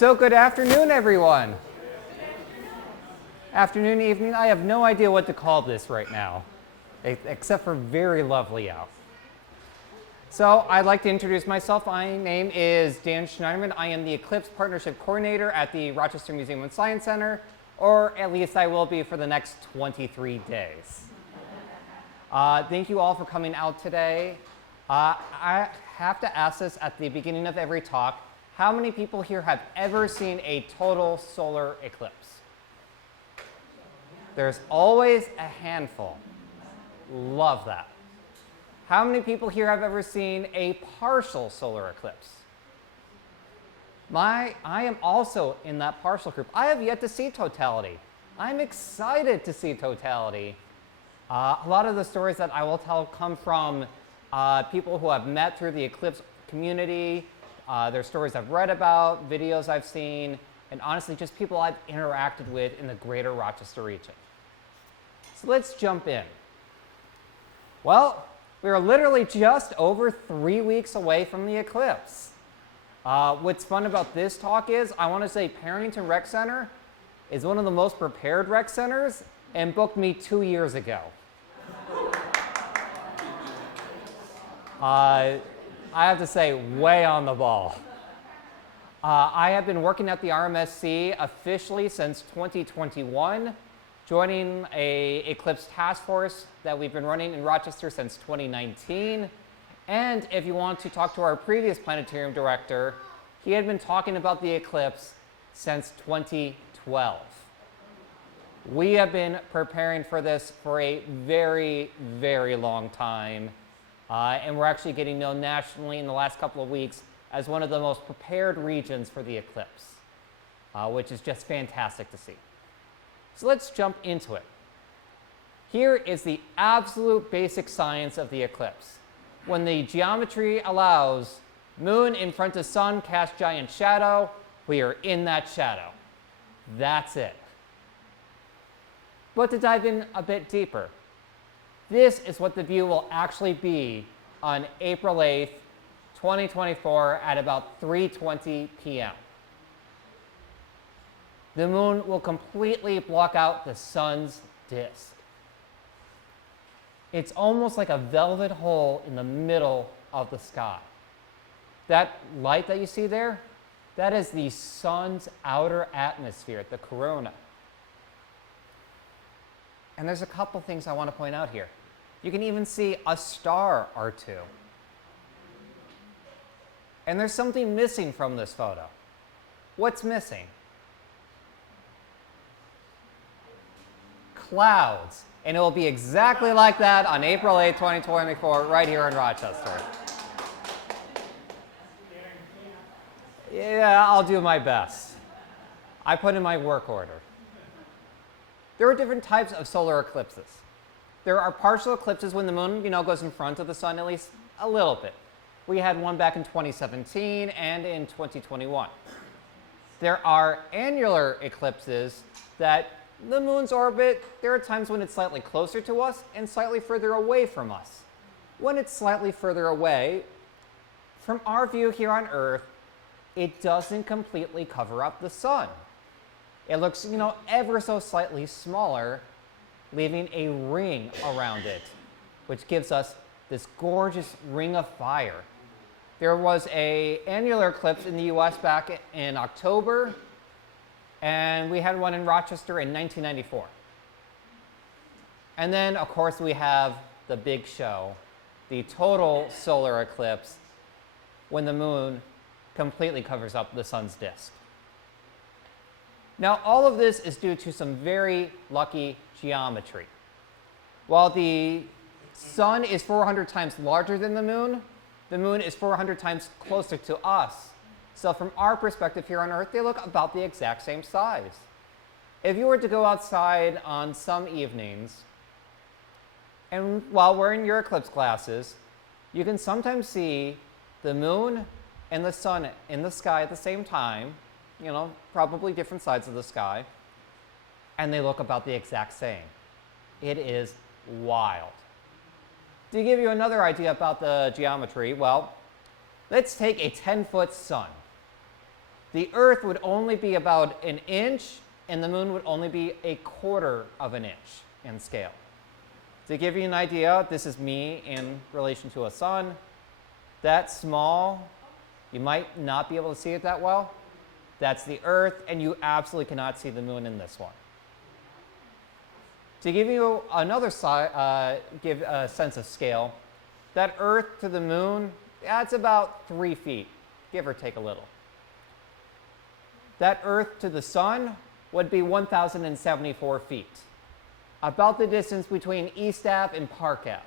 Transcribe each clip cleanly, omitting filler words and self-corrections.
So good afternoon, everyone. Afternoon, evening, I have no idea what to call this right now, except for very lovely out. So I'd like to introduce myself. My name is Dan Schneiderman. I am the Eclipse Partnership Coordinator at the Rochester Museum and Science Center, or at least I will be for the next 23 days. Thank you all for coming out today. I have to ask this at the beginning of every talk. How many people here have ever seen a total solar eclipse? There's always a handful. Love that. How many people here have ever seen a partial solar eclipse? I am also in that partial group. I have yet to see totality. I'm excited to see totality. A lot of the stories that I will tell come from people who I've met through the Eclipse community. There's stories I've read about, videos I've seen, and honestly just people I've interacted with in the greater Rochester region. So let's jump in. Well, we are literally just over 3 weeks away from the eclipse. What's fun about this talk is I want to say Parrington Rec Center is one of the most prepared rec centers and booked me 2 years ago. I have to say, way on the ball. I have been working at the RMSC officially since 2021, joining a Eclipse task force that we've been running in Rochester since 2019. And if you want to talk to our previous planetarium director, he had been talking about the eclipse since 2012. We have been preparing for this for a very, very long time. And we're actually getting known nationally in the last couple of weeks as one of the most prepared regions for the eclipse, which is just fantastic to see. So let's jump into it. Here is the absolute basic science of the eclipse. When the geometry allows, moon in front of sun casts giant shadow, we are in that shadow. That's it. But to dive in a bit deeper, this is what the view will actually be on April 8th, 2024 at about 3:20 p.m. The moon will completely block out the sun's disk. It's almost like a velvet hole in the middle of the sky. That light that you see there, that is the sun's outer atmosphere, the corona. And there's a couple things I want to point out here. You can even see a star or two. And there's something missing from this photo. What's missing? Clouds. And it will be exactly like that on April 8, 2024, right here in Rochester. Yeah, I'll do my best. I put in my work order. There are different types of solar eclipses. There are partial eclipses when the moon, goes in front of the sun at least a little bit. We had one back in 2017 and in 2021. There are annular eclipses that the moon's orbit, there are times when it's slightly closer to us and slightly further away from us. When it's slightly further away, from our view here on Earth, it doesn't completely cover up the sun. It looks, ever so slightly smaller, leaving a ring around it, which gives us this gorgeous ring of fire. There was an annular eclipse in the US back in October, and we had one in Rochester in 1994. And then, of course, we have the big show, the total solar eclipse, when the moon completely covers up the sun's disk. Now, all of this is due to some very lucky geometry. While the sun is 400 times larger than the moon is 400 times closer to us. So from our perspective here on Earth, they look about the exact same size. If you were to go outside on some evenings, and while wearing your eclipse glasses, you can sometimes see the moon and the sun in the sky at the same time, probably different sides of the sky, and they look about the exact same. It is wild. To give you another idea about the geometry, well, let's take a 10-foot sun. the Earth would only be about an inch, and the moon would only be a quarter of an inch in scale. To give you an idea, this is me in relation to a sun. That small, you might not be able to see it that well. That's the Earth, and you absolutely cannot see the moon in this one. To give you another give a sense of scale, that Earth to the moon, that's about 3 feet, give or take a little. That Earth to the sun would be 1,074 feet, about the distance between East Ave and Park Ave,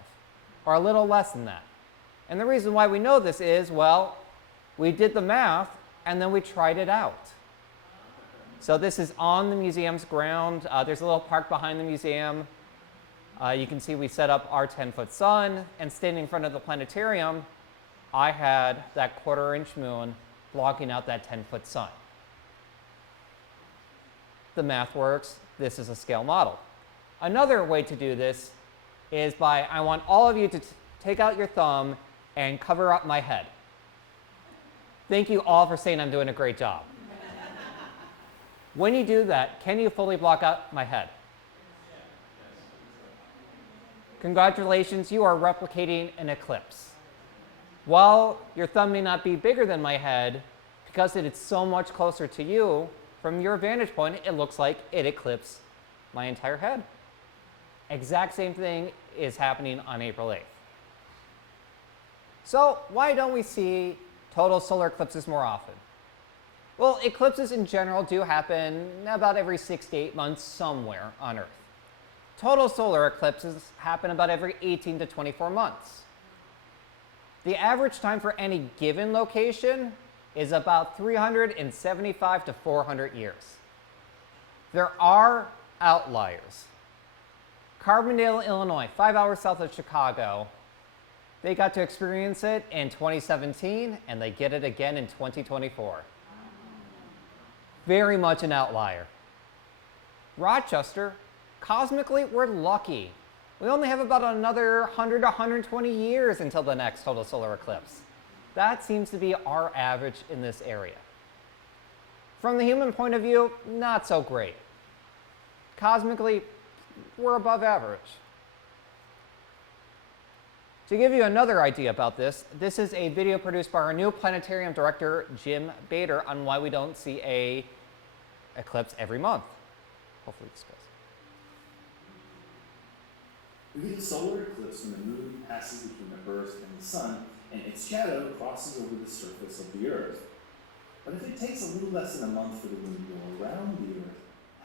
or a little less than that. And the reason why we know this is, well, we did the math and then we tried it out. So this is on the museum's ground. There's a little park behind the museum. You can see we set up our 10-foot sun, and standing in front of the planetarium, I had that quarter-inch moon blocking out that 10-foot sun. The math works. This is a scale model. Another way to do this is by, I want all of you to take out your thumb and cover up my head. Thank you all for saying I'm doing a great job. When you do that, can you fully block out my head? Congratulations, you are replicating an eclipse. While your thumb may not be bigger than my head, because it is so much closer to you, from your vantage point, it looks like it eclipsed my entire head. Exact same thing is happening on April 8th. So why don't we see total solar eclipses more often? Well, eclipses in general do happen about every 6 to 8 months somewhere on Earth. Total solar eclipses happen about every 18 to 24 months. The average time for any given location is about 375 to 400 years. There are outliers. Carbondale, Illinois, 5 hours south of Chicago, they got to experience it in 2017, and they get it again in 2024. Very much an outlier. Rochester, cosmically, we're lucky. We only have about another 100 to 120 years until the next total solar eclipse. That seems to be our average in this area. From the human point of view, not so great. Cosmically, we're above average. To give you another idea about this, this is a video produced by our new planetarium director, Jim Bader, on why we don't see an eclipse every month. Hopefully this goes. We get a solar eclipse when the moon passes between the Earth and the sun, and its shadow crosses over the surface of the Earth. But if it takes a little less than a month for the moon to go around the Earth,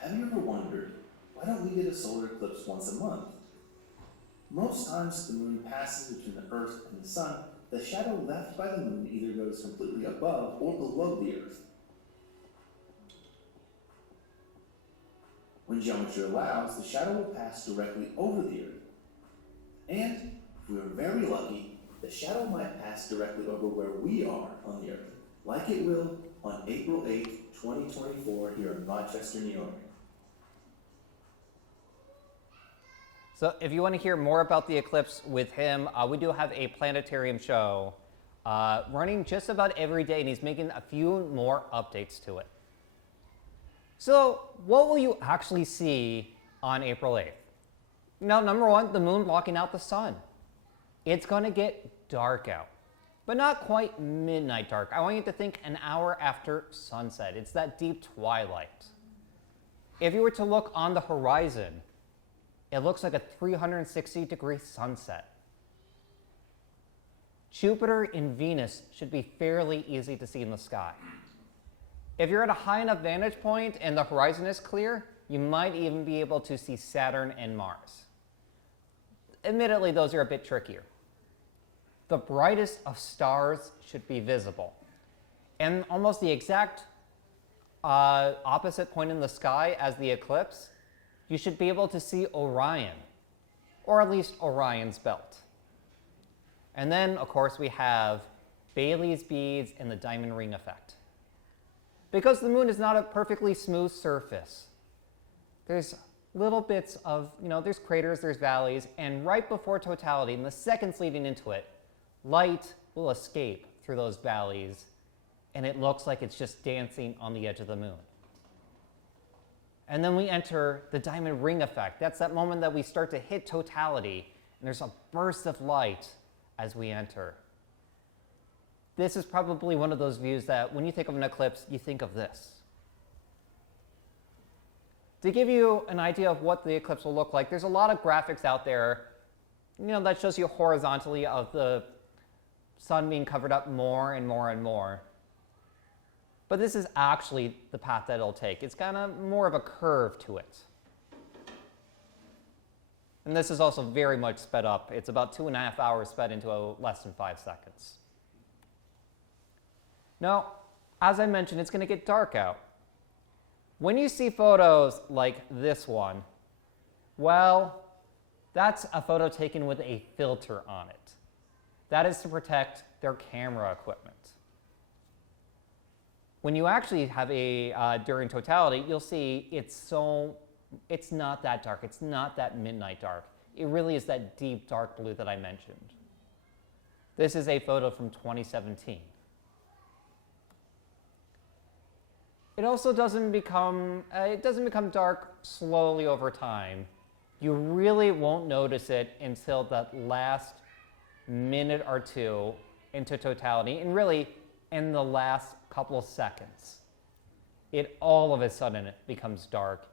have you ever wondered, why don't we get a solar eclipse once a month? Most times the moon passes between the Earth and the sun, the shadow left by the moon either goes completely above or below the Earth. When geometry allows, the shadow will pass directly over the Earth. And, if we are very lucky, the shadow might pass directly over where we are on the Earth, like it will on April 8, 2024 here in Rochester, New York. So if you want to hear more about the eclipse with him, we do have a planetarium show running just about every day, and he's making a few more updates to it. So what will you actually see on April 8th? Now, number one, the moon blocking out the sun. It's going to get dark out, but not quite midnight dark. I want you to think an hour after sunset. It's that deep twilight. If you were to look on the horizon, it looks like a 360-degree sunset. Jupiter and Venus should be fairly easy to see in the sky. If you're at a high enough vantage point and the horizon is clear, you might even be able to see Saturn and Mars. Admittedly, those are a bit trickier. The brightest of stars should be visible. And almost the exact opposite point in the sky as the eclipse, you should be able to see Orion, or at least Orion's belt. And then, of course, we have Baily's beads and the diamond ring effect. Because the moon is not a perfectly smooth surface, there's little bits of, there's craters, there's valleys, and right before totality, in the seconds leading into it, light will escape through those valleys and it looks like it's just dancing on the edge of the moon. And then we enter the diamond ring effect. That's that moment that we start to hit totality, and there's a burst of light as we enter. This is probably one of those views that when you think of an eclipse, you think of this. To give you an idea of what the eclipse will look like, there's a lot of graphics out there, that shows you horizontally of the sun being covered up more and more and more. But this is actually the path that it'll take. It's kind of more of a curve to it. And this is also very much sped up. It's about 2.5 hours sped into less than 5 seconds. Now, as I mentioned, it's going to get dark out. When you see photos like this one, well, that's a photo taken with a filter on it. That is to protect their camera equipment. When you actually have during totality, you'll see it's not that dark. It's not that midnight dark. It really is that deep dark blue that I mentioned. This is a photo from 2017. It also doesn't become dark slowly over time. You really won't notice it until that last minute or two into totality, and really in the last couple of seconds. It all of a sudden becomes dark,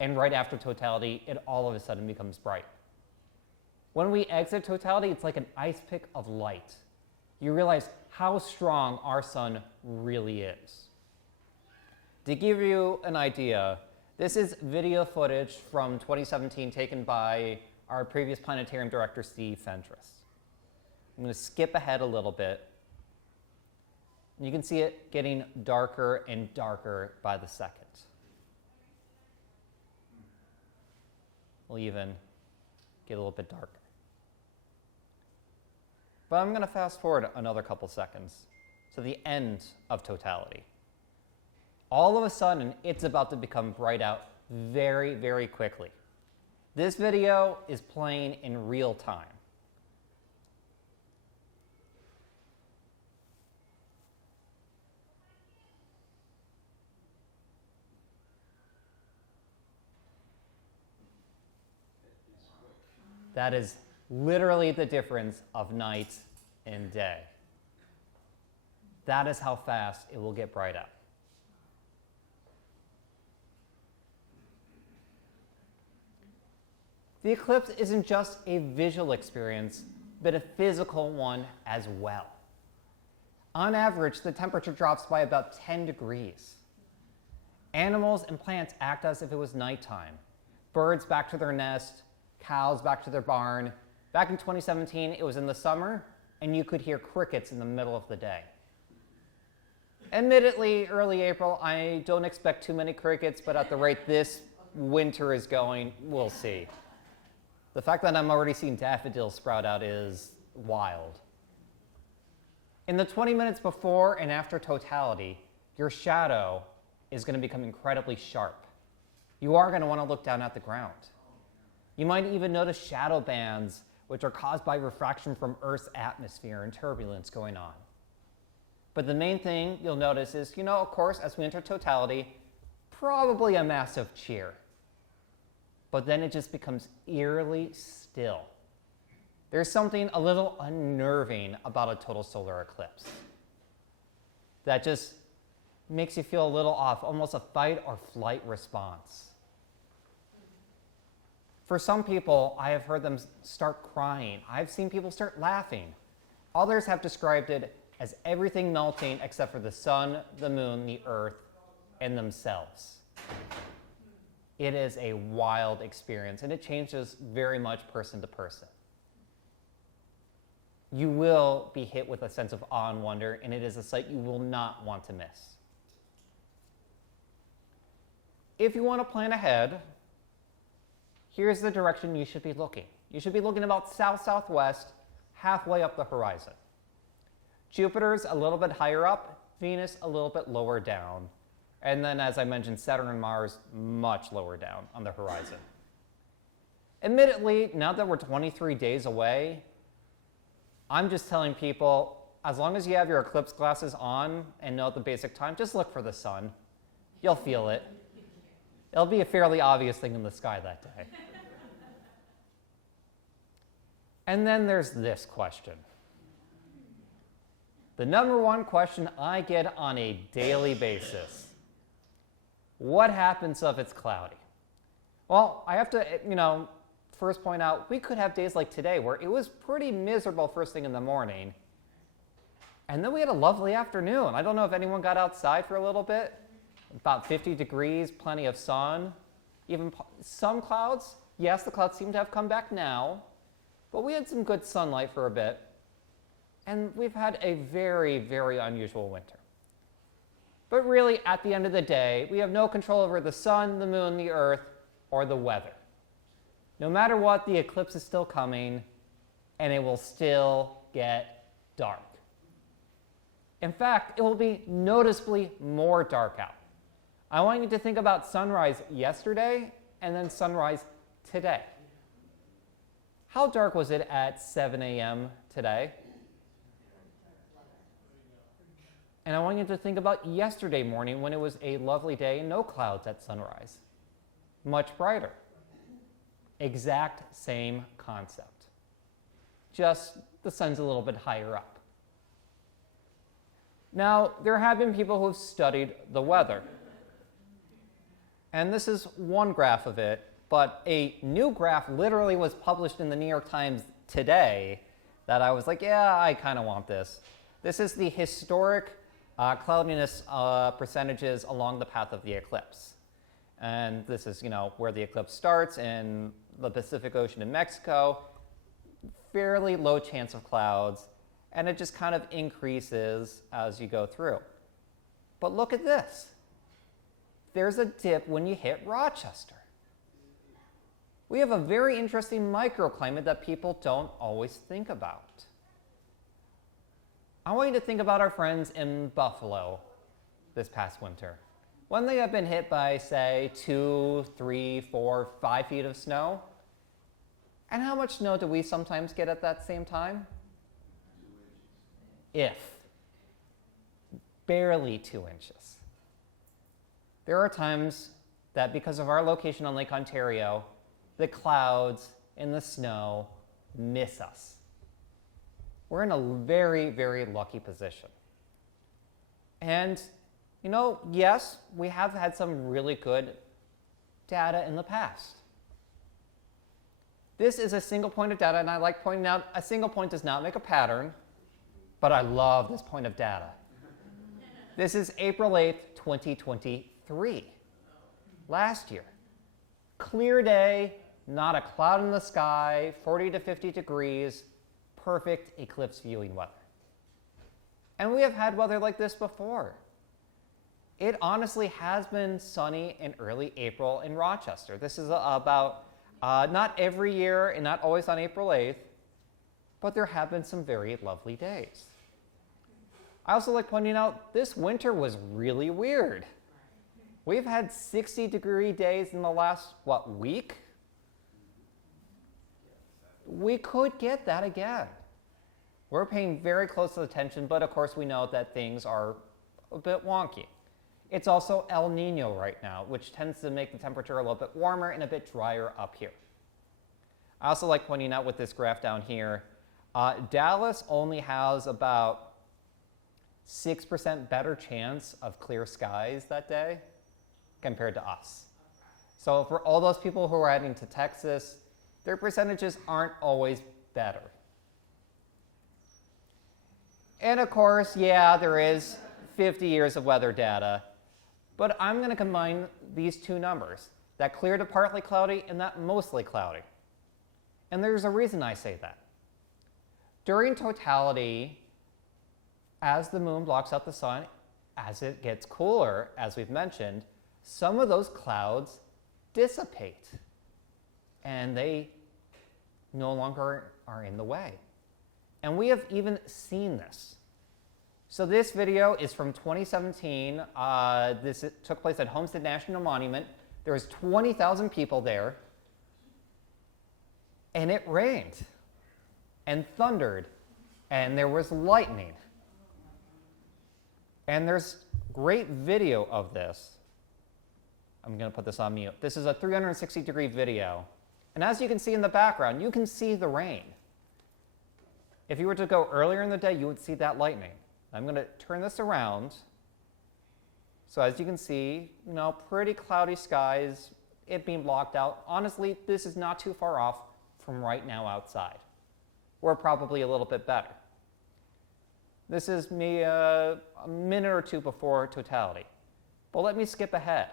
and right after totality, it all of a sudden becomes bright. When we exit totality, it's like an ice pick of light. You realize how strong our sun really is. To give you an idea, this is video footage from 2017 taken by our previous planetarium director, Steve Fentress. I'm going to skip ahead a little bit. You can see it getting darker and darker by the second. We'll even get a little bit darker. But I'm going to fast forward another couple seconds to the end of totality. All of a sudden, it's about to become bright out very, very quickly. This video is playing in real time. That is literally the difference of night and day. That is how fast it will get bright out. The eclipse isn't just a visual experience, but a physical one as well. On average, the temperature drops by about 10 degrees. Animals and plants act as if it was nighttime. Birds back to their nest, cows back to their barn. Back in 2017, it was in the summer, and you could hear crickets in the middle of the day. Admittedly, early April, I don't expect too many crickets, but at the rate this winter is going, we'll see. The fact that I'm already seeing daffodils sprout out is wild. In the 20 minutes before and after totality, your shadow is going to become incredibly sharp. You are going to want to look down at the ground. You might even notice shadow bands, which are caused by refraction from Earth's atmosphere and turbulence going on. But the main thing you'll notice is, of course, as we enter totality, probably a massive cheer. But then it just becomes eerily still. There's something a little unnerving about a total solar eclipse that just makes you feel a little off, almost a fight or flight response. For some people, I have heard them start crying. I've seen people start laughing. Others have described it as everything melting except for the sun, the moon, the earth, and themselves. It is a wild experience, and it changes very much person to person. You will be hit with a sense of awe and wonder, and it is a sight you will not want to miss. If you want to plan ahead, here's the direction you should be looking. You should be looking about south-southwest, halfway up the horizon. Jupiter's a little bit higher up, Venus a little bit lower down, and then, as I mentioned, Saturn and Mars much lower down on the horizon. Admittedly, now that we're 23 days away, I'm just telling people as long as you have your eclipse glasses on and know the basic time, just look for the sun. You'll feel it. It'll be a fairly obvious thing in the sky that day. And then there's this question. The number one question I get on a daily basis. What happens if it's cloudy? Well, I have to, first point out, we could have days like today where it was pretty miserable first thing in the morning. And then we had a lovely afternoon. I don't know if anyone got outside for a little bit. About 50 degrees, plenty of sun. Even some clouds. Yes, the clouds seem to have come back now. But we had some good sunlight for a bit. And we've had a very, very unusual winter. But really, at the end of the day, we have no control over the sun, the moon, the earth, or the weather. No matter what, the eclipse is still coming, and it will still get dark. In fact, it will be noticeably more dark out. I want you to think about sunrise yesterday and then sunrise today. How dark was it at 7 a.m. today? And I want you to think about yesterday morning when it was a lovely day and no clouds at sunrise. Much brighter. Exact same concept. Just the sun's a little bit higher up. Now, there have been people who've studied the weather. And this is one graph of it, but a new graph literally was published in the New York Times today that I was like, yeah, I kind of want this. This is the historic cloudiness percentages along the path of the eclipse. And this is, where the eclipse starts in the Pacific Ocean in Mexico. Fairly low chance of clouds, and it just kind of increases as you go through. But look at this. There's a dip when you hit Rochester. We have a very interesting microclimate that people don't always think about. I want you to think about our friends in Buffalo this past winter. When they have been hit by, say, 2, 3, 4, 5 feet of snow. And how much snow do we sometimes get at that same time? If. Barely 2 inches. There are times that because of our location on Lake Ontario, the clouds and the snow miss us. We're in a very, very lucky position. And, yes, we have had some really good data in the past. This is a single point of data, and I like pointing out a single point does not make a pattern, but I love this point of data. This is April 8th, 2023, last year. Clear day, not a cloud in the sky, 40 to 50 degrees, perfect eclipse viewing weather. And we have had weather like this before. It honestly has been sunny in early April in Rochester. This is about, not every year and not always on April 8th, but there have been some very lovely days. I also like pointing out this winter was really weird. We've had 60-degree days in the last, week? We could get that again. We're paying very close attention, but of course we know that things are a bit wonky. It's also El Nino right now, which tends to make the temperature a little bit warmer and a bit drier up here. I also like pointing out with this graph down here, Dallas only has about 6% better chance of clear skies that day compared to us. So for all those people who are heading to Texas, their percentages aren't always better. And of course, there is 50 years of weather data, but I'm going to combine these two numbers, that clear to partly cloudy and that mostly cloudy. And there's a reason I say that. During totality, as the moon blocks out the sun, as it gets cooler, as we've mentioned, some of those clouds dissipate and they no longer are in the way. And we have even seen this. So this video is from 2017. This took place at Homestead National Monument. There was 20,000 people there. And it rained and thundered and there was lightning. And there's great video of this. I'm going to put this on mute. This is a 360-degree video. And as you can see in the background, you can see the rain. If you were to go earlier in the day, you would see that lightning. I'm going to turn this around. So as you can see, pretty cloudy skies, it being blocked out. Honestly, this is not too far off from right now outside. Or probably a little bit better. This is me a minute or two before totality. But let me skip ahead.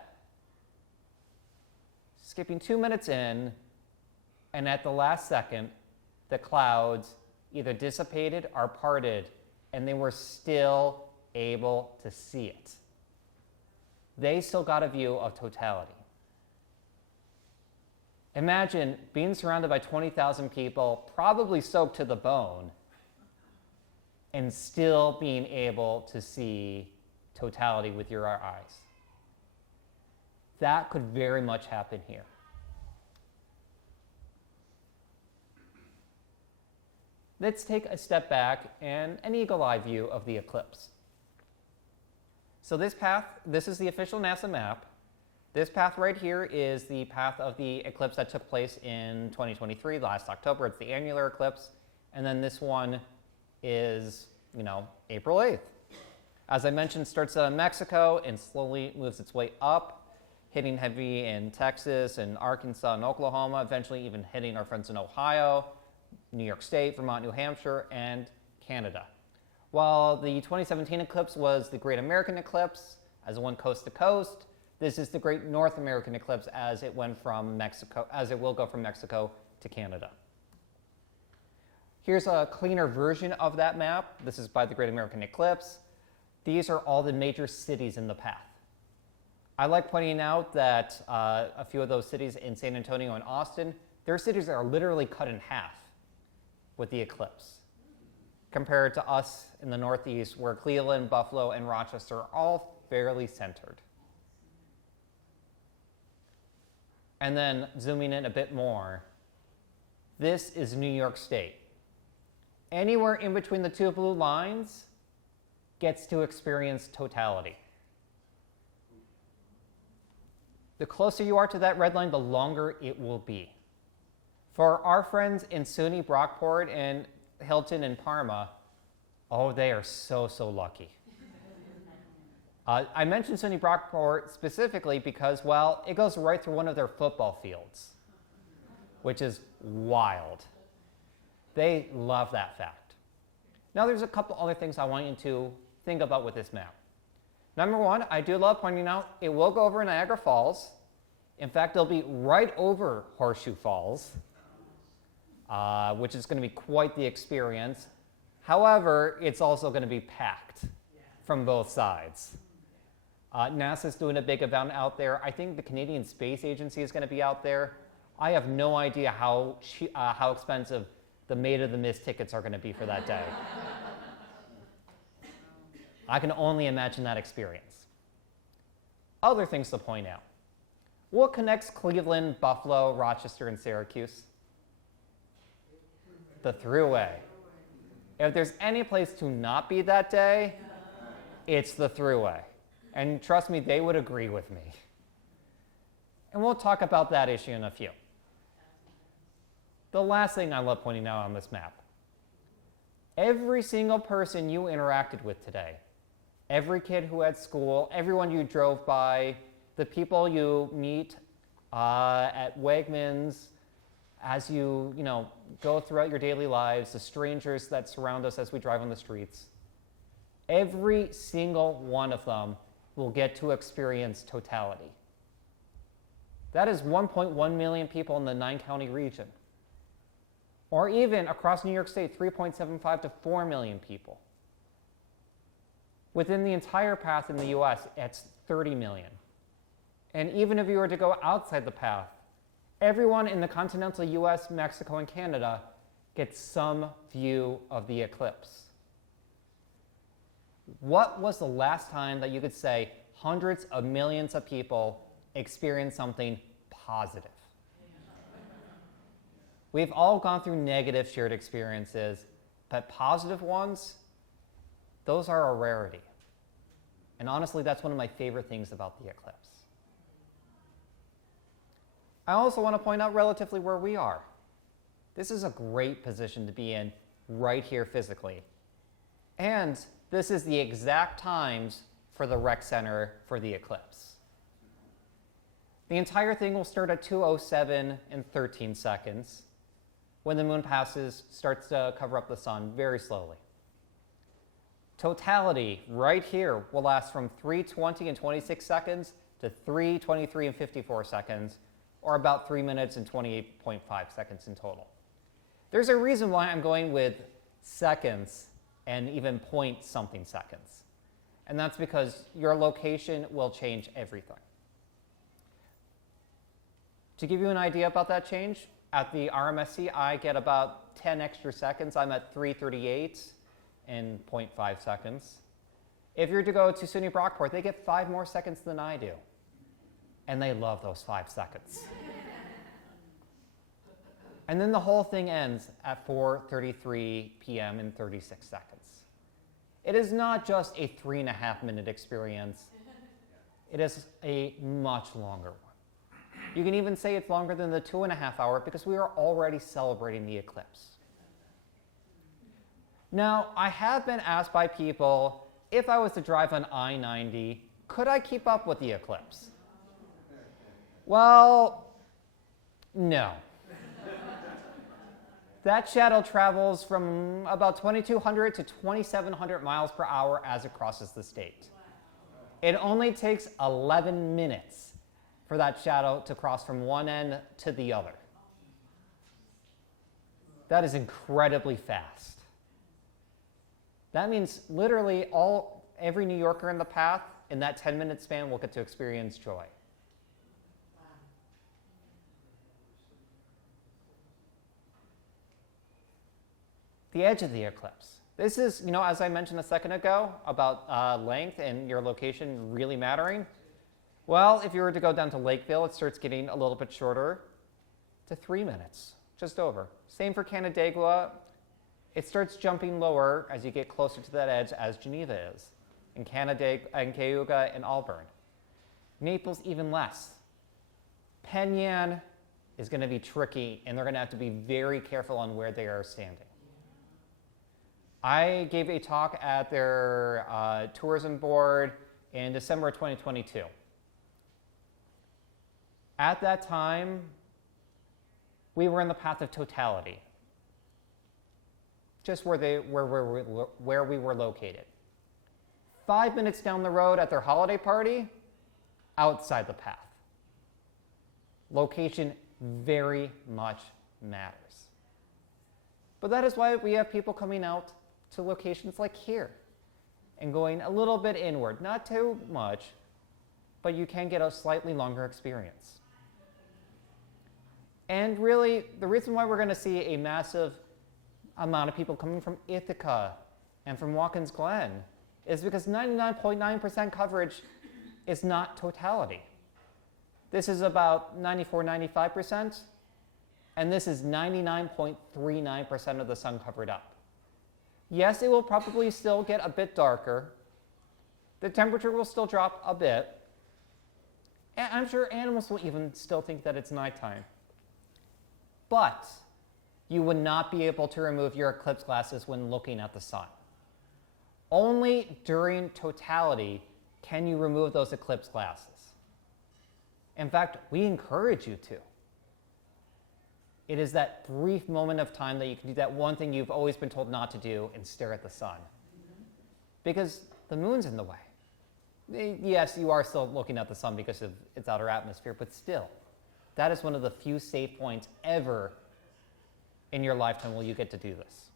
Skipping 2 minutes in, and at the last second, the clouds either dissipated or parted, and they were still able to see it. They still got a view of totality. Imagine being surrounded by 20,000 people, probably soaked to the bone, and still being able to see totality with your eyes. That could very much happen here. Let's take a step back and an eagle-eye view of the eclipse. So this path, this is the official NASA map. This path right here is the path of the eclipse that took place in 2023, last October. It's the annular eclipse. And then this one is, April 8th. As I mentioned, starts out in Mexico and slowly moves its way up, hitting heavy in Texas and Arkansas and Oklahoma, eventually even hitting our friends in Ohio, New York State, Vermont, New Hampshire, and Canada. While the 2017 eclipse was the Great American Eclipse, as it went coast to coast, this is the Great North American Eclipse as it went from Mexico, as it will go from Mexico to Canada. Here's a cleaner version of that map. This is by the Great American Eclipse. These are all the major cities in the path. I like pointing out that a few of those cities in San Antonio and Austin, their cities are literally cut in half with the eclipse, compared to us in the Northeast, where Cleveland, Buffalo, and Rochester are all fairly centered. And then zooming in a bit more, this is New York State. Anywhere in between the two blue lines gets to experience totality. The closer you are to that red line, the longer it will be. For our friends in SUNY Brockport and Hilton and Parma, oh, they are so lucky. I mentioned SUNY Brockport specifically because, well, it goes right through one of their football fields, which is wild. They love that fact. Now there's a couple other things I want you to think about with this map. Number one, I do love pointing out it will go over Niagara Falls. In fact, it'll be right over Horseshoe Falls, which is going to be quite the experience. However, it's also going to be packed from both sides. NASA's doing a big event out there. I think the Canadian Space Agency is going to be out there. I have no idea how expensive the Maid of the Mist tickets are going to be for that day. I can only imagine that experience. Other things to point out. What connects Cleveland, Buffalo, Rochester, and Syracuse? The Thruway. If there's any place to not be that day, it's the Thruway. And trust me, they would agree with me. And we'll talk about that issue in a few. The last thing I love pointing out on this map. Every single person you interacted with today, every kid who had school, everyone you drove by, the people you meet at Wegmans, as you go throughout your daily lives, the strangers that surround us as we drive on the streets, every single one of them will get to experience totality. That is 1.1 million people in the 9-county region. Or even across New York State, 3.75 to 4 million people. Within the entire path in the US, it's 30 million. And even if you were to go outside the path, everyone in the continental US, Mexico, and Canada gets some view of the eclipse. What was the last time that you could say hundreds of millions of people experienced something positive? We've all gone through negative shared experiences, but positive ones, those are a rarity. And honestly, that's one of my favorite things about the eclipse. I also want to point out relatively where we are. This is a great position to be in right here physically. And this is the exact times for the rec center for the eclipse. The entire thing will start at 2:07 and 13 seconds when the moon starts to cover up the sun very slowly. Totality right here will last from 3:20 and 26 seconds to 3:23 and 54 seconds, or about 3 minutes and 28.5 seconds in total. There's a reason why I'm going with seconds and even point something seconds. And that's because your location will change everything. To give you an idea about that change, at the RMSC, I get about 10 extra seconds. I'm at 3:38 in 0.5 seconds. If you're to go to SUNY Brockport, they get 5 more seconds than I do. And they love those 5 seconds. And then the whole thing ends at 4:33 p.m. in 36 seconds. It is not just a 3.5-minute experience. It is a much longer one. You can even say it's longer than the 2.5 hour because we are already celebrating the eclipse. Now, I have been asked by people, if I was to drive on I-90, could I keep up with the eclipse? Well, no. That shadow travels from about 2,200 to 2,700 miles per hour as it crosses the state. It only takes 11 minutes for that shadow to cross from one end to the other. That is incredibly fast. That means literally every New Yorker in the path in that 10-minute span will get to experience joy. The edge of the eclipse. This is, as I mentioned a second ago about length and your location really mattering. Well, if you were to go down to Lakeville, it starts getting a little bit shorter to 3 minutes, just over. Same for Canandaigua. It starts jumping lower as you get closer to that edge, as Geneva is, and Cayuga and Auburn. Naples, even less. Penn Yan is going to be tricky, and they're going to have to be very careful on where they are standing. I gave a talk at their tourism board in December 2022. At that time, we were in the path of totality, just where we were located. 5 minutes down the road at their holiday party, outside the path. Location very much matters. But that is why we have people coming out to locations like here and going a little bit inward, not too much, but you can get a slightly longer experience. And really, the reason why we're going to see a massive amount of people coming from Ithaca and from Watkins Glen is because 99.9% coverage is not totality. This is about 94-95%, and this is 99.39% of the sun covered up. Yes, it will probably still get a bit darker. The temperature will still drop a bit. And I'm sure animals will even still think that it's nighttime. But you would not be able to remove your eclipse glasses when looking at the sun. Only during totality can you remove those eclipse glasses. In fact, we encourage you to. It is that brief moment of time that you can do that one thing you've always been told not to do and stare at the sun. Because the moon's in the way. Yes, you are still looking at the sun because of its outer atmosphere, but still, that is one of the few safe points ever in your lifetime where you get to do this.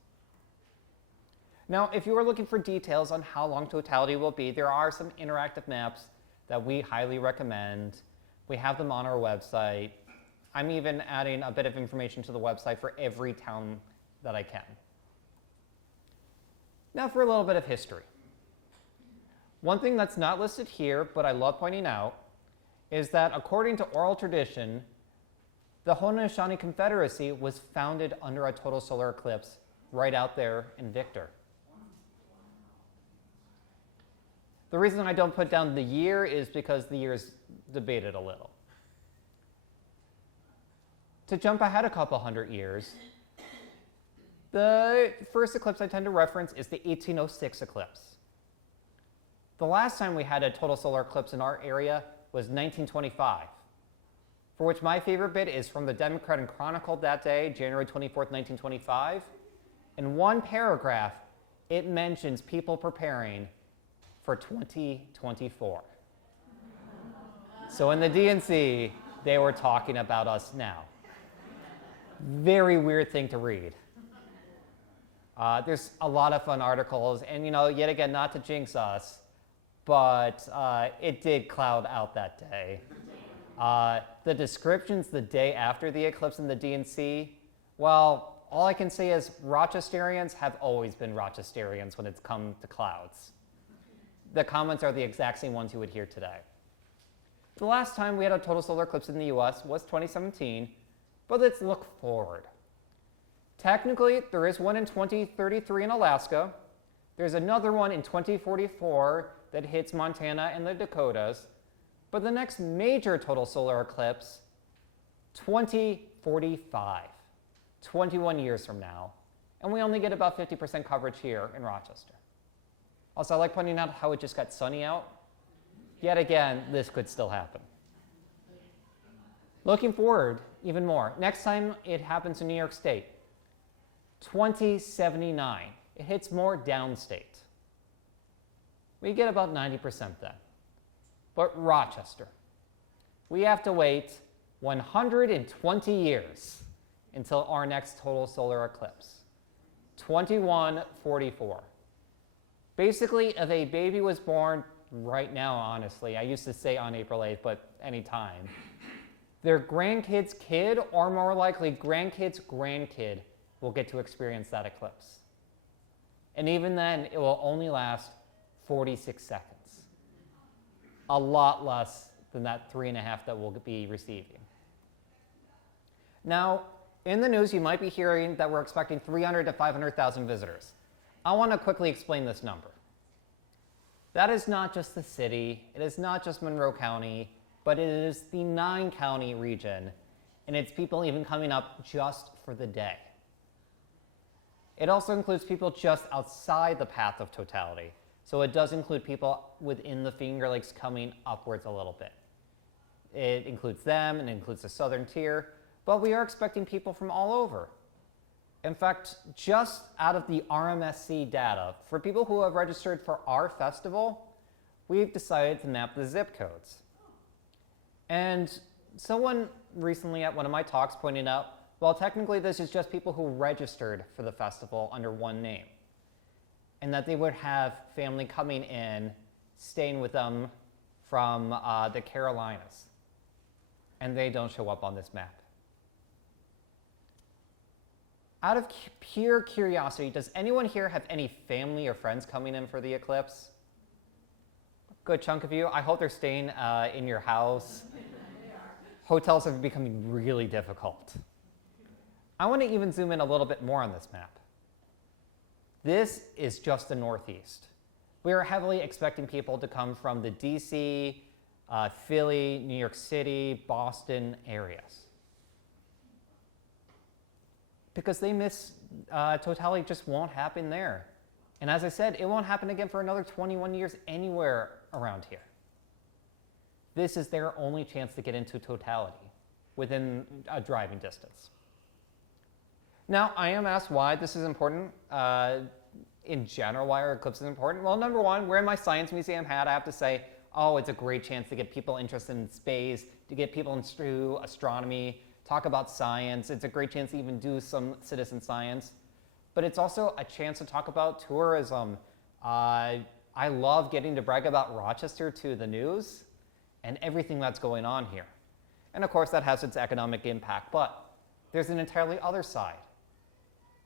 Now, if you are looking for details on how long totality will be, there are some interactive maps that we highly recommend. We have them on our website. I'm even adding a bit of information to the website for every town that I can. Now for a little bit of history. One thing that's not listed here, but I love pointing out, is that according to oral tradition, the Haudenosaunee Confederacy was founded under a total solar eclipse right out there in Victor. The reason I don't put down the year is because the year is debated a little. To jump ahead a couple hundred years, the first eclipse I tend to reference is the 1806 eclipse. The last time we had a total solar eclipse in our area was 1925, for which my favorite bit is from the Democrat Chronicle that day, January 24th, 1925. In one paragraph, it mentions people preparing for 2024. So in the DNC, they were talking about us now. Very weird thing to read. There's a lot of fun articles, and yet again, not to jinx us, but it did cloud out that day. The descriptions the day after the eclipse in the DNC, well, all I can say is Rochesterians have always been Rochesterians when it's come to clouds. The comments are the exact same ones you would hear today. The last time we had a total solar eclipse in the US was 2017, but let's look forward. Technically, there is one in 2033 in Alaska. There's another one in 2044 that hits Montana and the Dakotas. But the next major total solar eclipse, 2045, 21 years from now. And we only get about 50% coverage here in Rochester. Also, I like pointing out how it just got sunny out. Yet again, this could still happen. Looking forward even more, next time it happens in New York State, 2079. It hits more downstate. We get about 90% then. But Rochester, we have to wait 120 years until our next total solar eclipse, 2144. Basically, if a baby was born right now, honestly, I used to say on April 8th, but anytime, their grandkid's kid, or more likely grandkid's grandkid, will get to experience that eclipse. And even then, it will only last 46 seconds. A lot less than that 3.5 that we'll be receiving. Now, in the news, you might be hearing that we're expecting 300 to 500,000 visitors. I want to quickly explain this number. That is not just the city, it is not just Monroe County, but it is the 9-county region, and it's people even coming up just for the day. It also includes people just outside the path of totality. So it does include people within the Finger Lakes coming upwards a little bit. It includes them, and it includes the southern tier, but we are expecting people from all over. In fact, just out of the RMSC data, for people who have registered for our festival, we've decided to map the zip codes. And someone recently at one of my talks pointed out, well, technically this is just people who registered for the festival under one name, and that they would have family coming in, staying with them from the Carolinas, and they don't show up on this map. Out of pure curiosity, does anyone here have any family or friends coming in for the eclipse? Good chunk of you. I hope they're staying in your house. Hotels are becoming really difficult. I want to even zoom in a little bit more on this map. This is just the Northeast. We are heavily expecting people to come from the DC, Philly, New York City, Boston areas. Because they miss totality just won't happen there. And as I said, it won't happen again for another 21 years anywhere around here. This is their only chance to get into totality within a driving distance. Now, I am asked why this is important. In general, why are eclipses important? Well, number one, wearing my science museum hat, I have to say, oh, it's a great chance to get people interested in space, to get people into astronomy, talk about science. It's a great chance to even do some citizen science. But it's also a chance to talk about tourism. I love getting to brag about Rochester to the news and everything that's going on here. And of course, that has its economic impact, but there's an entirely other side.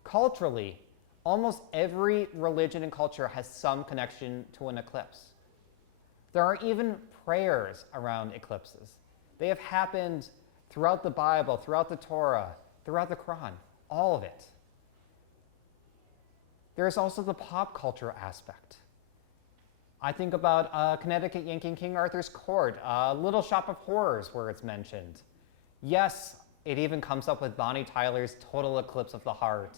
Culturally, almost every religion and culture has some connection to an eclipse. There are even prayers around eclipses. They have happened throughout the Bible, throughout the Torah, throughout the Quran, all of it. There is also the pop culture aspect. I think about Connecticut Yankee and King Arthur's Court, Little Shop of Horrors where it's mentioned. Yes, it even comes up with Bonnie Tyler's Total Eclipse of the Heart,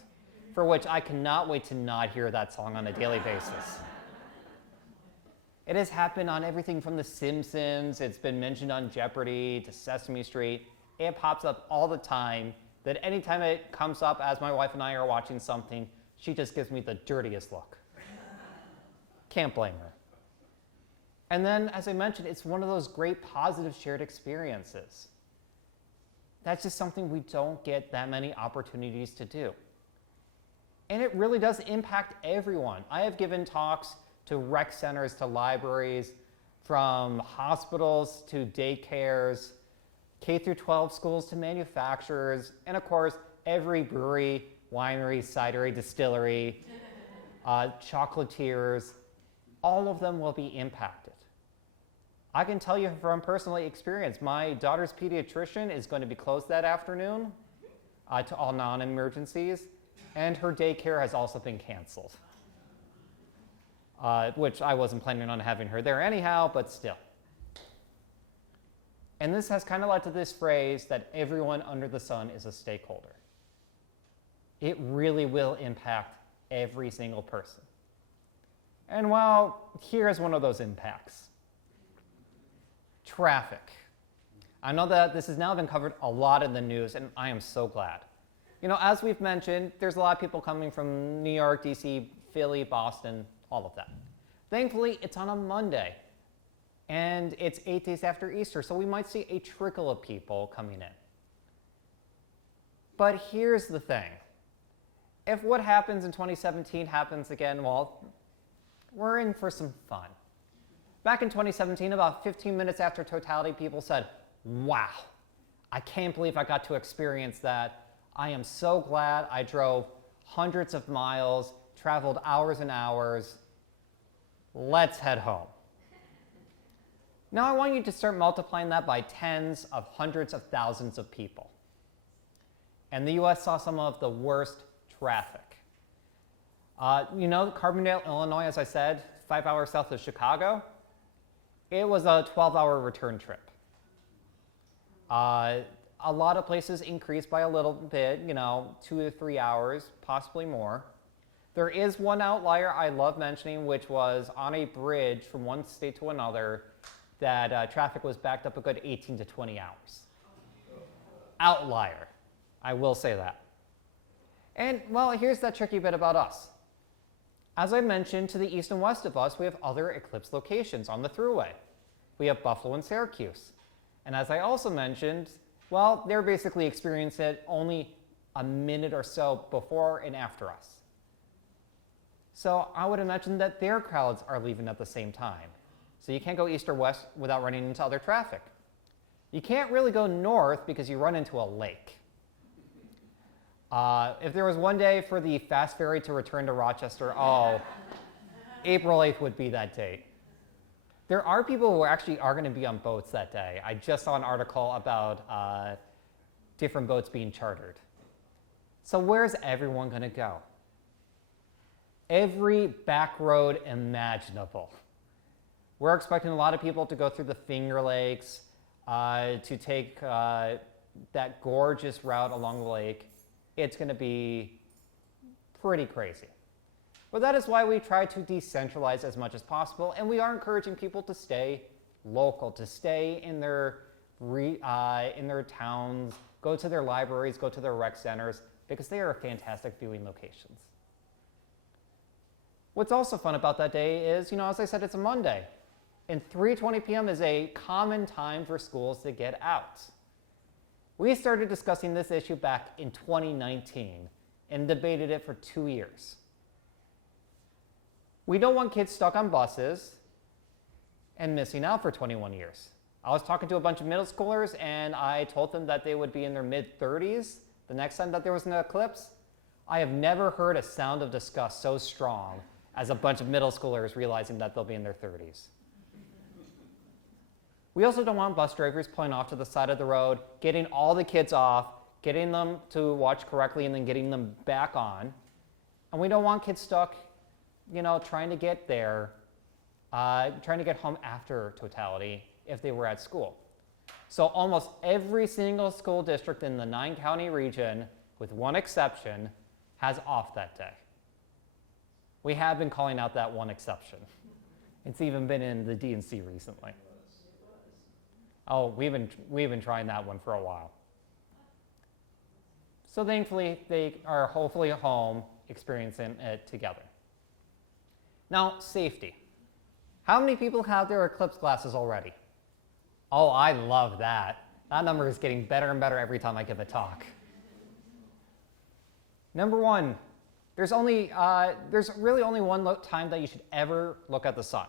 for which I cannot wait to not hear that song on a daily basis. It has happened on everything from The Simpsons, it's been mentioned on Jeopardy, to Sesame Street. It pops up all the time that anytime it comes up as my wife and I are watching something, she just gives me the dirtiest look. Can't blame her. And then, as I mentioned, it's one of those great positive shared experiences. That's just something we don't get that many opportunities to do. And it really does impact everyone. I have given talks to rec centers, to libraries, from hospitals to daycares, K through 12 schools to manufacturers, and of course, every brewery, winery, cidery, distillery, chocolatiers, all of them will be impacted. I can tell you from personal experience, my daughter's pediatrician is going to be closed that afternoon to all non-emergencies, and her daycare has also been canceled. Which I wasn't planning on having her there anyhow, but still. And this has kind of led to this phrase that everyone under the sun is a stakeholder. It really will impact every single person. And well, here's one of those impacts. Traffic. I know that this has now been covered a lot in the news, and I am so glad. You know, as we've mentioned, there's a lot of people coming from New York, DC, Philly, Boston, all of that. Thankfully, it's on a Monday, and it's 8 days after Easter, so we might see a trickle of people coming in. But here's the thing. If what happens in 2017 happens again, well, we're in for some fun. Back in 2017, about 15 minutes after totality, people said, wow, I can't believe I got to experience that. I am so glad I drove hundreds of miles, traveled hours and hours. Let's head home. Now I want you to start multiplying that by tens of hundreds of thousands of people. And the US saw some of the worst traffic. You know, Carbondale, Illinois, as I said, 5 hours south of Chicago, it was a 12-hour return trip. A lot of places increased by a little bit, 2 to 3 hours, possibly more. There is one outlier I love mentioning, which was on a bridge from one state to another that traffic was backed up a good 18 to 20 hours. Outlier, I will say that. And, well, here's that tricky bit about us. As I mentioned, to the east and west of us, we have other Eclipse locations on the thruway. We have Buffalo and Syracuse. And as I also mentioned, well, they're basically experiencing it only a minute or so before and after us. So I would imagine that their crowds are leaving at the same time. So you can't go east or west without running into other traffic. You can't really go north because you run into a lake. If there was one day for the fast ferry to return to Rochester, April 8th would be that date. There are people who actually are going to be on boats that day. I just saw an article about different boats being chartered. So where's everyone going to go? Every back road imaginable. We're expecting a lot of people to go through the Finger Lakes, to take that gorgeous route along the lake. It's going to be pretty crazy. But that is why we try to decentralize as much as possible, and we are encouraging people to stay local, to stay in their towns, go to their libraries, go to their rec centers, because they are fantastic viewing locations. What's also fun about that day is, as I said, it's a Monday, and 3:20 p.m. is a common time for schools to get out. We started discussing this issue back in 2019 and debated it for 2 years. We don't want kids stuck on buses and missing out for 21 years. I was talking to a bunch of middle schoolers and I told them that they would be in their mid-30s the next time that there was an eclipse. I have never heard a sound of disgust so strong as a bunch of middle schoolers realizing that they'll be in their 30s. We also don't want bus drivers pulling off to the side of the road, getting all the kids off, getting them to watch correctly, and then getting them back on. And we don't want kids stuck, trying to get there trying to get home after totality if they were at school. So almost every single school district in the 9-county region, with one exception, has off that day. We have been calling out that one exception. It's even been in the D&C recently. Oh, we've been trying that one for a while. So thankfully, they are hopefully at home experiencing it together. Now, safety. How many people have their Eclipse glasses already? Oh, I love that. That number is getting better and better every time I give a talk. Number one, there's really only one time that you should ever look at the sun.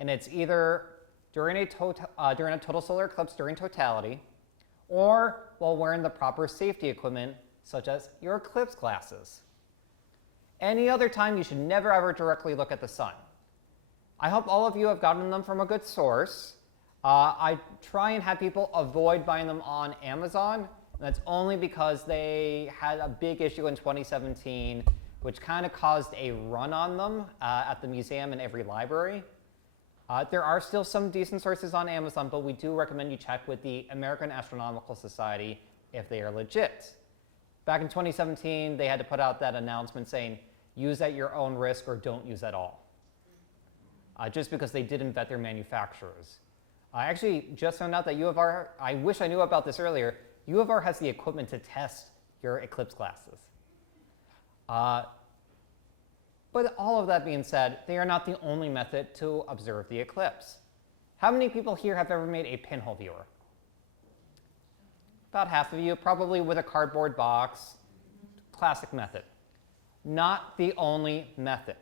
And it's either during a total solar eclipse during totality, or while wearing the proper safety equipment, such as your Eclipse glasses. Any other time, you should never ever directly look at the sun. I hope all of you have gotten them from a good source. I try and have people avoid buying them on Amazon, and that's only because they had a big issue in 2017, which kind of caused a run on them at the museum and every library. There are still some decent sources on Amazon, but we do recommend you check with the American Astronomical Society if they are legit. Back in 2017, they had to put out that announcement saying, use at your own risk or don't use at all, just because they didn't vet their manufacturers. I actually just found out that U of R, I wish I knew about this earlier, U of R has the equipment to test your Eclipse glasses. But all of that being said, they are not the only method to observe the eclipse. How many people here have ever made a pinhole viewer? About half of you, probably with a cardboard box. Classic method. Not the only method.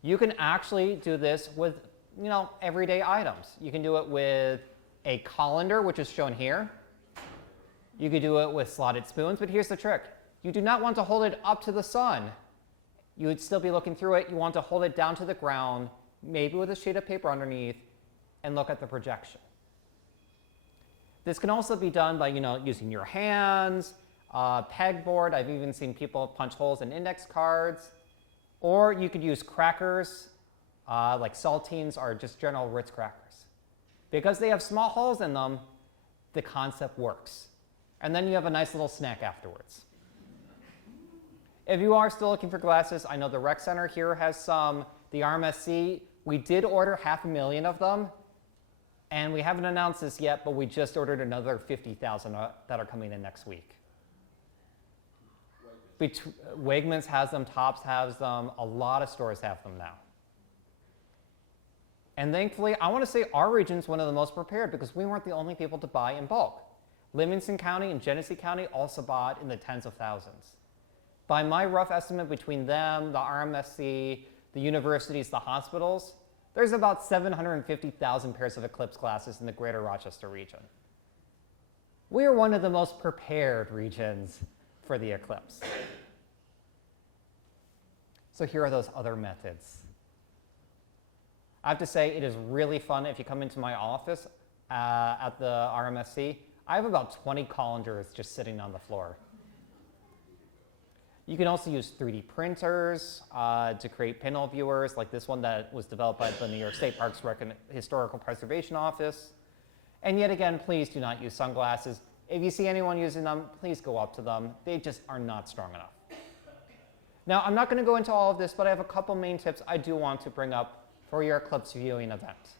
You can actually do this with, everyday items. You can do it with a colander, which is shown here. You could do it with slotted spoons, but here's the trick. You do not want to hold it up to the sun. You would still be looking through it. You want to hold it down to the ground, maybe with a sheet of paper underneath, and look at the projection. This can also be done by, using your hands, pegboard. I've even seen people punch holes in index cards. Or you could use crackers, like saltines or just general Ritz crackers. Because they have small holes in them, the concept works. And then you have a nice little snack afterwards. If you are still looking for glasses, I know the Rec Center here has some. The RMSC, we did order 500,000 of them. And we haven't announced this yet, but we just ordered another 50,000 that are coming in next week. Wegmans has them, Tops has them, a lot of stores have them now. And thankfully, I want to say our region's one of the most prepared because we weren't the only people to buy in bulk. Livingston County and Genesee County also bought in the tens of thousands. By my rough estimate, between them, the RMSC, the universities, the hospitals, there's about 750,000 pairs of Eclipse glasses in the greater Rochester region. We are one of the most prepared regions for the eclipse. So here are those other methods. I have to say, it is really fun if you come into my office at the RMSC. I have about 20 colanders just sitting on the floor. You can also use 3D printers to create pinhole viewers, like this one that was developed by the New York State Parks Historical Preservation Office. And yet again, please do not use sunglasses. If you see anyone using them, please go up to them. They just are not strong enough. Now, I'm not going to go into all of this, but I have a couple main tips I do want to bring up for your eclipse viewing event.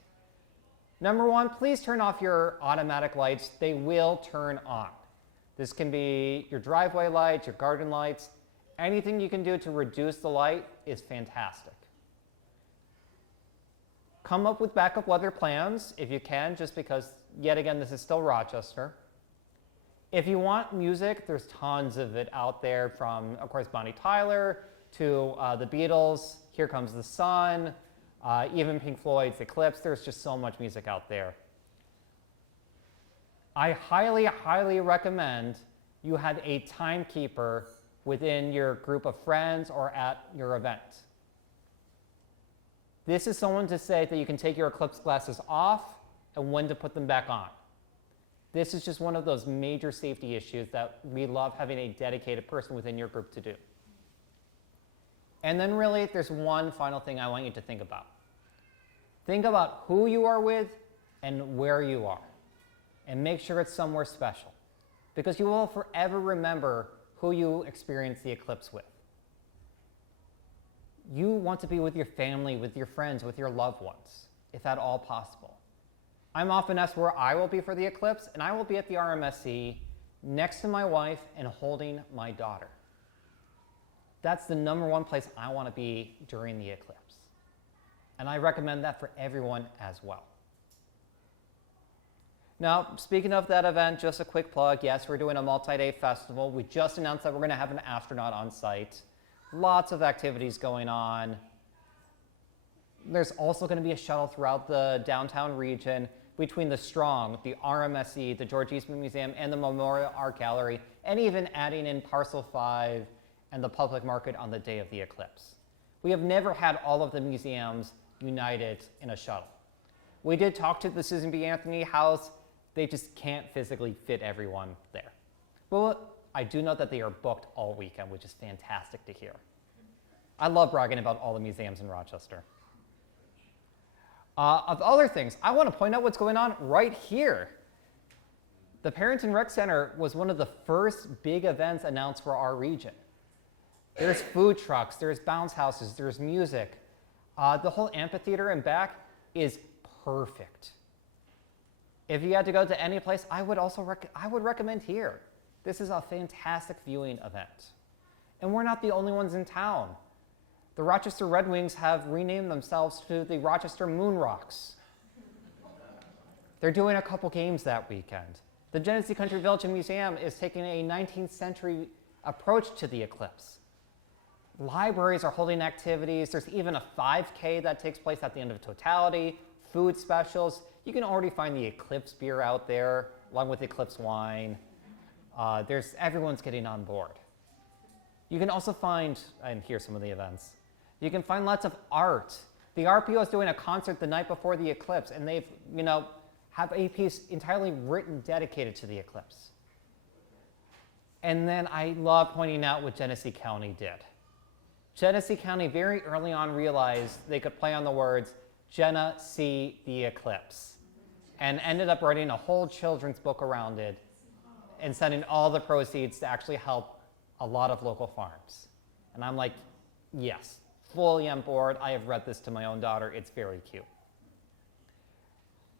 Number one, please turn off your automatic lights. They will turn on. This can be your driveway lights, your garden lights. Anything you can do to reduce the light is fantastic. Come up with backup weather plans if you can, just because, yet again, this is still Rochester. If you want music, there's tons of it out there, from, of course, Bonnie Tyler to the Beatles, Here Comes the Sun, even Pink Floyd's Eclipse. There's just so much music out there. I highly, highly recommend you have a timekeeper within your group of friends or at your event. This is someone to say that you can take your eclipse glasses off and when to put them back on. This is just one of those major safety issues that we love having a dedicated person within your group to do. And then really, there's one final thing I want you to think about. Think about who you are with and where you are, and make sure it's somewhere special, because you will forever remember who you experienced the eclipse with. You want to be with your family, with your friends, with your loved ones, if at all possible. I'm often asked where I will be for the eclipse, and I will be at the RMSE next to my wife and holding my daughter. That's the number one place I want to be during the eclipse. And I recommend that for everyone as well. Now, speaking of that event, just a quick plug. Yes, we're doing a multi-day festival. We just announced that we're going to have an astronaut on site. Lots of activities going on. There's also going to be a shuttle throughout the downtown region between the Strong, the RMSE, the George Eastman Museum, and the Memorial Art Gallery, and even adding in Parcel 5 and the public market on the day of the eclipse. We have never had all of the museums united in a shuttle. We did talk to the Susan B. Anthony House. They just can't physically fit everyone there. But I do know that they are booked all weekend, which is fantastic to hear. I love bragging about all the museums in Rochester. Of other things, I want to point out what's going on right here. The Parent and Rec Center was one of the first big events announced for our region. There's food trucks, there's bounce houses, there's music. The whole amphitheater and back is perfect. If you had to go to any place, I would recommend here. This is a fantastic viewing event. And we're not the only ones in town. The Rochester Red Wings have renamed themselves to the Rochester Moon Rocks. They're doing a couple games that weekend. The Genesee Country Village and Museum is taking a 19th century approach to the eclipse. Libraries are holding activities. There's even a 5K that takes place at the end of totality, food specials. You can already find the Eclipse beer out there, along with Eclipse wine. Everyone's getting on board. You can also find, and here's some of the events, you can find lots of art. The RPO is doing a concert the night before the eclipse, and they've, have a piece entirely written dedicated to the eclipse. And then I love pointing out what Genesee County did. Genesee County very early on realized they could play on the words, Jenna see the eclipse, and ended up writing a whole children's book around it and sending all the proceeds to actually help a lot of local farms. And I'm like, yes, fully on board. I have read this to my own daughter. It's very cute.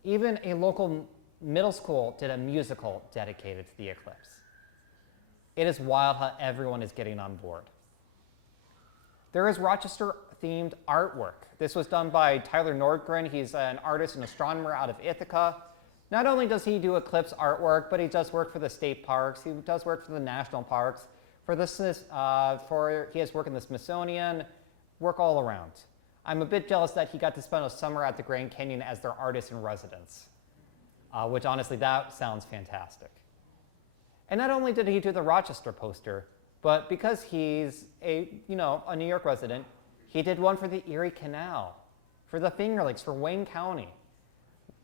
Even a local middle school did a musical dedicated to the eclipse. It is wild how everyone is getting on board. There is Rochester-themed artwork. This was done by Tyler Nordgren. He's an artist and astronomer out of Ithaca. Not only does he do eclipse artwork, but he does work for the state parks. He does work for the national parks. He has work in the Smithsonian, work all around. I'm a bit jealous that he got to spend a summer at the Grand Canyon as their artist in residence, which honestly, that sounds fantastic. And not only did he do the Rochester poster, but because he's a New York resident, he did one for the Erie Canal, for the Finger Lakes, for Wayne County.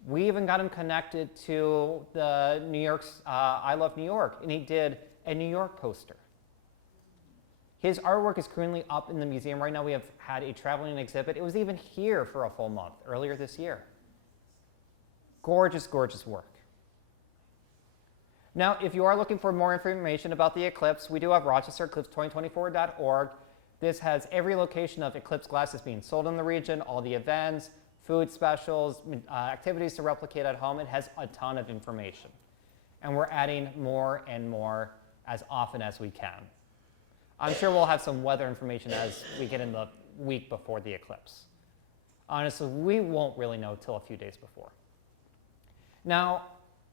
We even got him connected to the New York's I Love New York, and he did a New York poster. His artwork is currently up in the museum. Right now we have had a traveling exhibit. It was even here for a full month earlier this year. Gorgeous, gorgeous work. Now, if you are looking for more information about the eclipse, we do have RochesterEclipse2024.org. This has every location of eclipse glasses being sold in the region, all the events, food specials, activities to replicate at home. It has a ton of information. And we're adding more and more as often as we can. I'm sure we'll have some weather information as we get in the week before the eclipse. Honestly, we won't really know till a few days before. Now,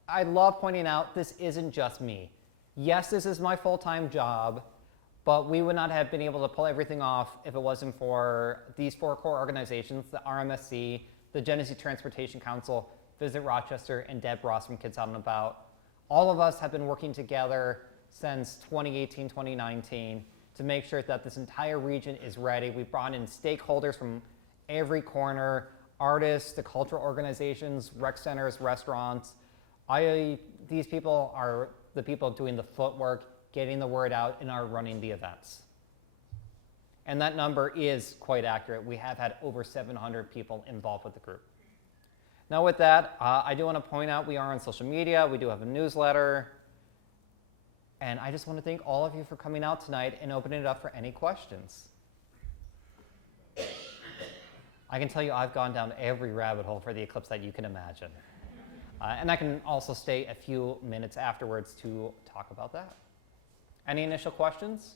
I love pointing out this isn't just me. Yes, this is my full-time job, but we would not have been able to pull everything off if it wasn't for these four core organizations, the RMSC, the Genesee Transportation Council, Visit Rochester, and Deb Ross from Kids Out and About. All of us have been working together since 2018, 2019 to make sure that this entire region is ready. We brought in stakeholders from every corner, artists, the cultural organizations, rec centers, restaurants. These people are the people doing the footwork, getting the word out, and are running the events. And that number is quite accurate. We have had over 700 people involved with the group. Now with that, I do want to point out we are on social media. We do have a newsletter. And I just want to thank all of you for coming out tonight and opening it up for any questions. I can tell you I've gone down every rabbit hole for the eclipse that you can imagine. And I can also stay a few minutes afterwards to talk about that. Any initial questions?